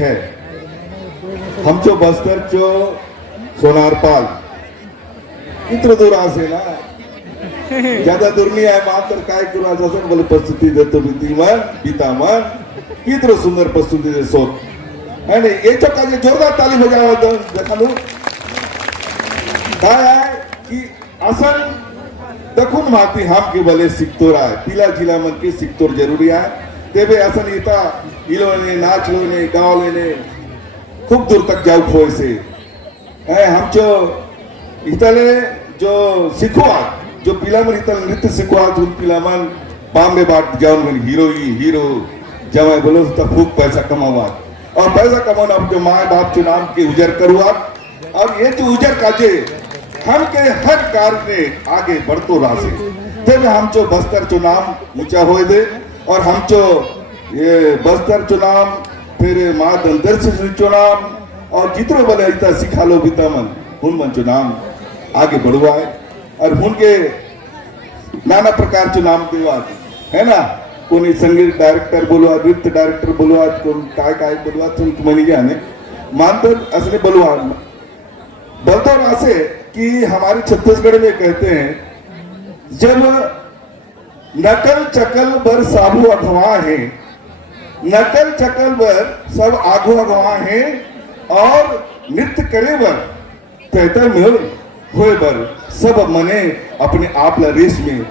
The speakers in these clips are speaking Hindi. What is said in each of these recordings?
है हमचो बस्तर चो सोनारपाल इतना दूर आसे ना ज्यादा दूर नहीं आहे मात्र काय करू आज असं बोले प्रस्तुती देतो बीतामन कितना सुंदर प्रस्तुती दे सोत आणि याच्या काजे जोरदार ताली बजावा तो देखालू काय आहे की असं दखून माती हम के भले सिक्तोर आहे तिला जिला मन के सिक्तोर जरूरी आहे तेबे असं इता इलोने नाच लोने गाव लेने खूब दूर तक जाऊ खोए से हमचो इतने जो सिखुआ जो पिलामन इतने नृत्य सिखुआ उन पिलामन बाम्बे बाट जाऊन हीरो जब बोलो तो खूब पैसा कमावा और पैसा कमाना जो माँ बाप के नाम के उजर करुआ और ये जो उजर काजे हम के हर कार्य में आगे बढ़तो रासे तब हम जो बस्तर चो नाम ऊंचा हो दे और हम जो ये बस्तर चो नाम फिर माँ दंदर से चो नाम और जितने बोले इतना सिखा लो बीता मन चो नाम आगे बढ़वा है और उनके नाना प्रकार के नाम देवा है ना कोई संगीत डायरेक्टर बोलवा नृत्य डायरेक्टर बोलवा काय बोलवा तुम तुम्हें क्या ने मानते असली बोलवा बोलता हूँ ऐसे कि हमारे छत्तीसगढ़ में कहते हैं जब नकल चकल बर साबू अगवा है नकल चकल बर सब आगू अगवा है और नृत्य करे बर कहता में हुए बर सब मने अपने आप ला रेस में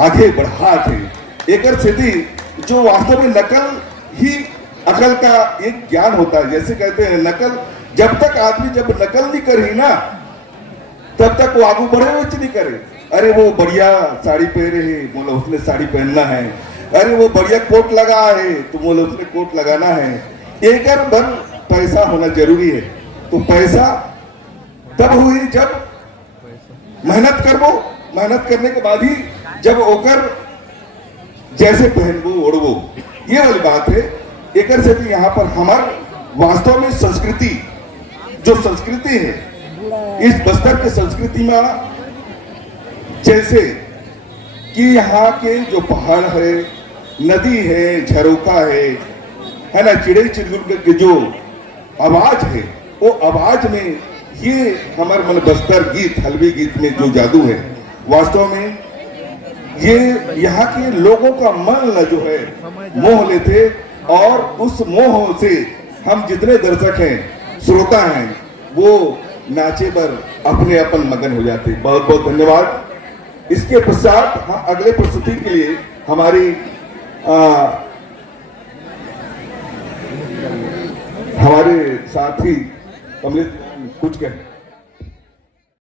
आगे बढ़ा थे एक स्थिति जो वास्तव में नकल ही अकल का एक ज्ञान होता है जैसे कहते हैं नकल जब तक आदमी जब नकल नहीं करी ना तब तक वो आगू बढ़े हुए नहीं करे अरे वो बढ़िया साड़ी पहने है बोलो उसने साड़ी पहनना है अरे वो बढ़िया कोट लगा है तो बोलो उसने कोट लगाना है एक भर पैसा होना जरूरी है तो पैसा तब हुई जब मेहनत करबो मेहनत करने के बाद ही जब ओकर जैसे पहनबो ओढ़बो ये वाली बात है एक से भी यहाँ पर हमार वास्तव में संस्कृति जो संस्कृति है इस बस्तर के संस्कृति में जैसे कि यहाँ के जो पहाड़ है नदी है झरोका है ना चिड़ै चिड़गुड़ के जो आवाज है वो आवाज में ये हमारे मन बस्तर गीत हलवी गीत में जो जादू है वास्तव में ये यहाँ के लोगों का मन जो है मोह लेते और उस मोह से हम जितने दर्शक हैं श्रोता हैं वो नाचे पर अपने अपन मगन हो जाते बहुत बहुत धन्यवाद इसके पश्चात हम अगले प्रस्तुति के लिए हमारी हमारे साथी कमलेश कुछ कहें